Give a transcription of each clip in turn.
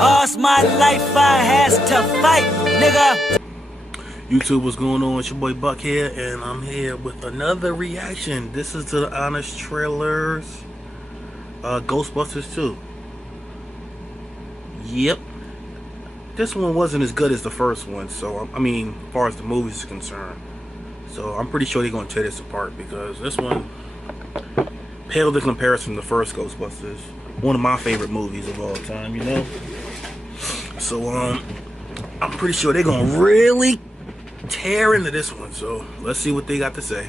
All's my life I has to fight, nigga. YouTube, what's going on? It's your boy Buck here, and I'm here with another reaction. This is to the Honest Trailers, Ghostbusters 2. Yep. This one wasn't as good as the first one, so, I mean, as far as the movies is concerned. So, I'm pretty sure they're going to tear this apart, because this one paled in comparison to the first Ghostbusters. One of my favorite movies of all time, you know? So, I'm pretty sure they're going to really tear into this one, so let's see what they got to say.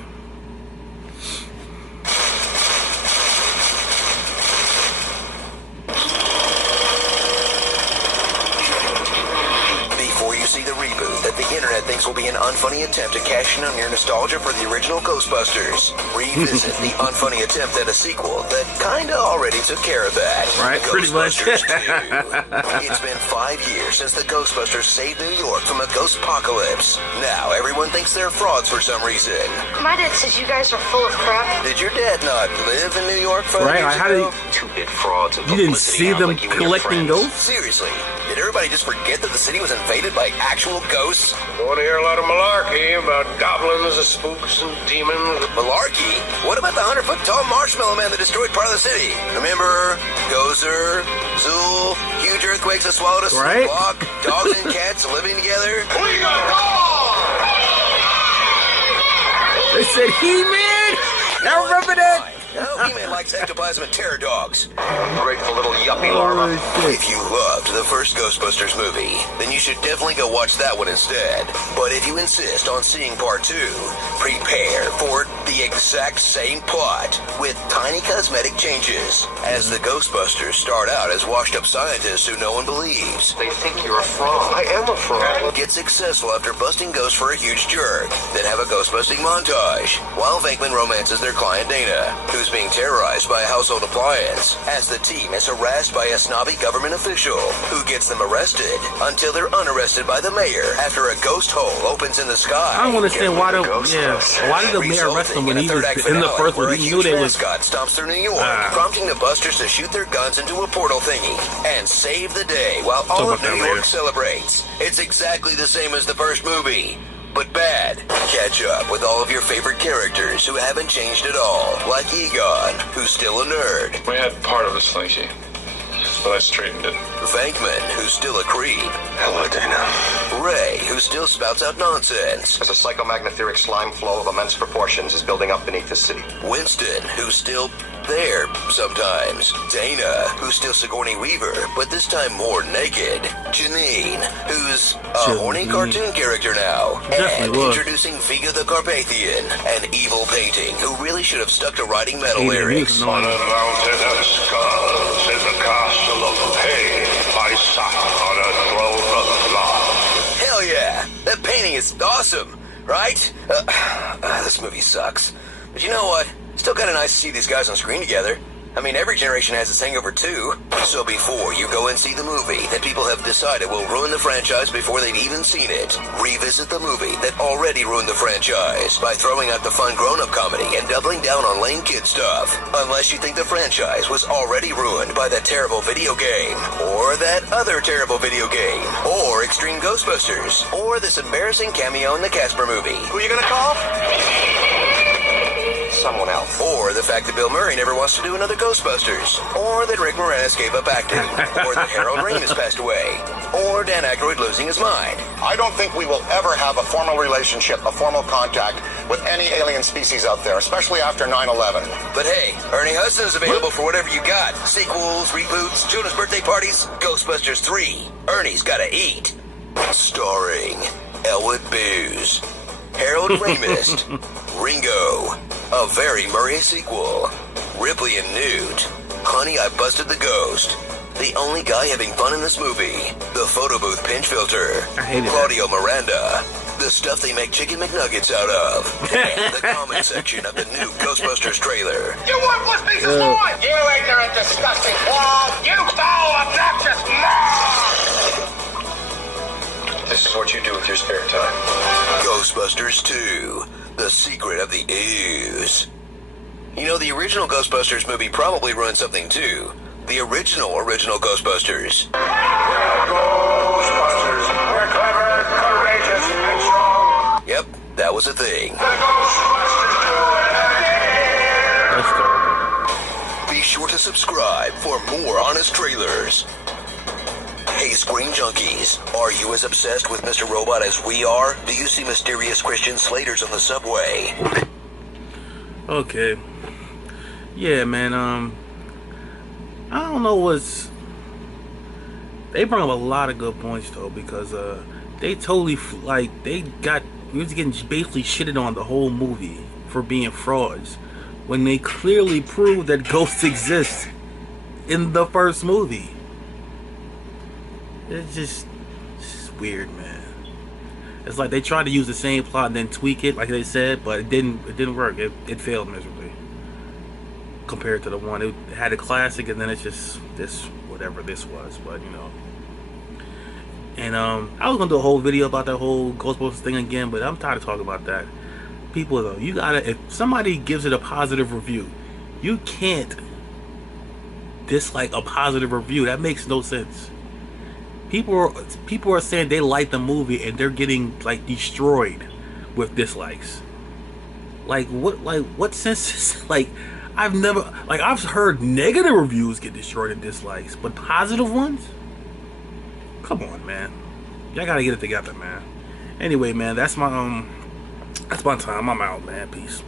Before you see the reboot that the internet thinks will be an unfunny attempt to cash in on your nostalgia for the original Ghostbusters, revisit the unfunny attempt at a sequel that kinda already took care of that. Right, pretty much. Ghostbusters 2. It's been 5 years since the Ghostbusters saved New York from a ghost apocalypse. Now everyone thinks they're frauds for some reason. My dad says you guys are full of crap. Did your dad not live in New York 5 Right, years like, how did ago? Two big frauds and you didn't see them like you and your collecting friends. ghosts? Seriously, did everybody just forget that the city was invaded by actual ghosts? I want to hear a lot of malarkey about goblins and spooks and demons. Malarkey? What about the 100-foot-tall marshmallow man that destroyed part of the city? Remember? Gozer, Zool, huge earthquakes that swallowed a Right? block, dogs and cats living together. We got dogs! They said He-Man! I remember that! No, He-Man likes ectoplasm and terror dogs. Grateful little yuppie larva. If you loved the first Ghostbusters movie, then you should definitely go watch that one instead. But if you insist on seeing part 2, prepare for the exact same plot with tiny cosmetic changes, as the Ghostbusters start out as washed-up scientists who no one believes. They think you're a fraud. I am a fraud. Get successful after busting ghosts for a huge jerk, then have a ghost-busting montage, while Venkman romances their client Dana, who's being terrorized by a household appliance, as the team is harassed by a snobby government official, who gets them arrested, until they're unarrested by the mayor after a ghost hole opens in the sky. I don't understand why why did the mayor arrest them when he was in the first one? He knew they was mascot stomps through New York, prompting the Busters to shoot their guns into a portal thingy and save the day while all of New York celebrates. It's exactly the same as the first movie, but bad. Catch up with all of your favorite characters who haven't changed at all, like Egon, who's still a nerd. We had part of a slinky, but I straightened it. Venkman, who's still a creep. Hello, Dana. Ray, who still spouts out nonsense. As a psychomagnetheric slime flow of immense proportions is building up beneath the city. Winston, who's still there sometimes. Dana, who's still Sigourney Weaver, but this time more naked. Janine, who's a horny cartoon character now. And introducing Viga the Carpathian, an evil painting who really should have stuck to writing metal lyrics. On a mountain of skulls in the castle of pain, I sat on a throne of love. Hell yeah! That painting is awesome, right? This movie sucks. But you know what? Still kind of nice to see these guys on screen together. I mean, every generation has its hangover too. So before you go and see the movie that people have decided will ruin the franchise before they've even seen it, revisit the movie that already ruined the franchise by throwing out the fun grown-up comedy and doubling down on lame kid stuff. Unless you think the franchise was already ruined by that terrible video game, or that other terrible video game, or Extreme Ghostbusters, or this embarrassing cameo in the Casper movie. Who are you gonna call? Someone else. Or the fact that Bill Murray never wants to do another Ghostbusters. Or that Rick Moranis gave up acting. Or that Harold Ramis passed away. Or Dan Aykroyd losing his mind. I don't think we will ever have a formal relationship, a formal contact with any alien species out there, especially after 9/11. But hey, Ernie Hudson is available for whatever you got. Sequels, reboots, children's birthday parties, Ghostbusters 3. Ernie's gotta eat. Starring Elwood Booze, Harold Ramis, Ringo, a very Murray sequel, Ripley and Newt, Honey, I Busted the Ghost, the only guy having fun in this movie, the photo booth pinch filter, Claudio Miranda, the stuff they make chicken McNuggets out of, and the comment section of the new Ghostbusters trailer. You worthless piece of slime! You ignorant, disgusting clown! You foul, obnoxious moron! This is what you do with your spare time. Ghostbusters 2, The Secret of the Ooze. You know, the original Ghostbusters movie probably ruined something too. The original Ghostbusters. Ghostbusters. We're clever, courageous, and strong. Yep, that was a thing. The Ghostbusters do it. That's terrible. Be sure to subscribe for more honest trailers. Hey, Screen Junkies, are you as obsessed with Mr. Robot as we are? Do you see mysterious Christian Slaters on the subway? Okay. Yeah, man, I don't know what's... They bring up a lot of good points, though, because, they totally, like, we was getting basically shitted on the whole movie for being frauds, when they clearly proved that ghosts exist in the first movie. It's just weird, man. It's like they tried to use the same plot and then tweak it, like they said, but it didn't work. It failed miserably compared to the one. It had a classic, and then it's just this whatever this was. But you know, and I was gonna do a whole video about that whole Ghostbusters thing again, but I'm tired of talking about that. People, though, you gotta, if somebody gives it a positive review, you can't dislike a positive review. That makes no sense. People are saying they like the movie and they're getting like destroyed with dislikes. Like what sense is, like, I've heard negative reviews get destroyed in dislikes, but positive ones? Come on, man. Y'all gotta get it together, man. Anyway, man, that's my time. I'm out, man. Peace.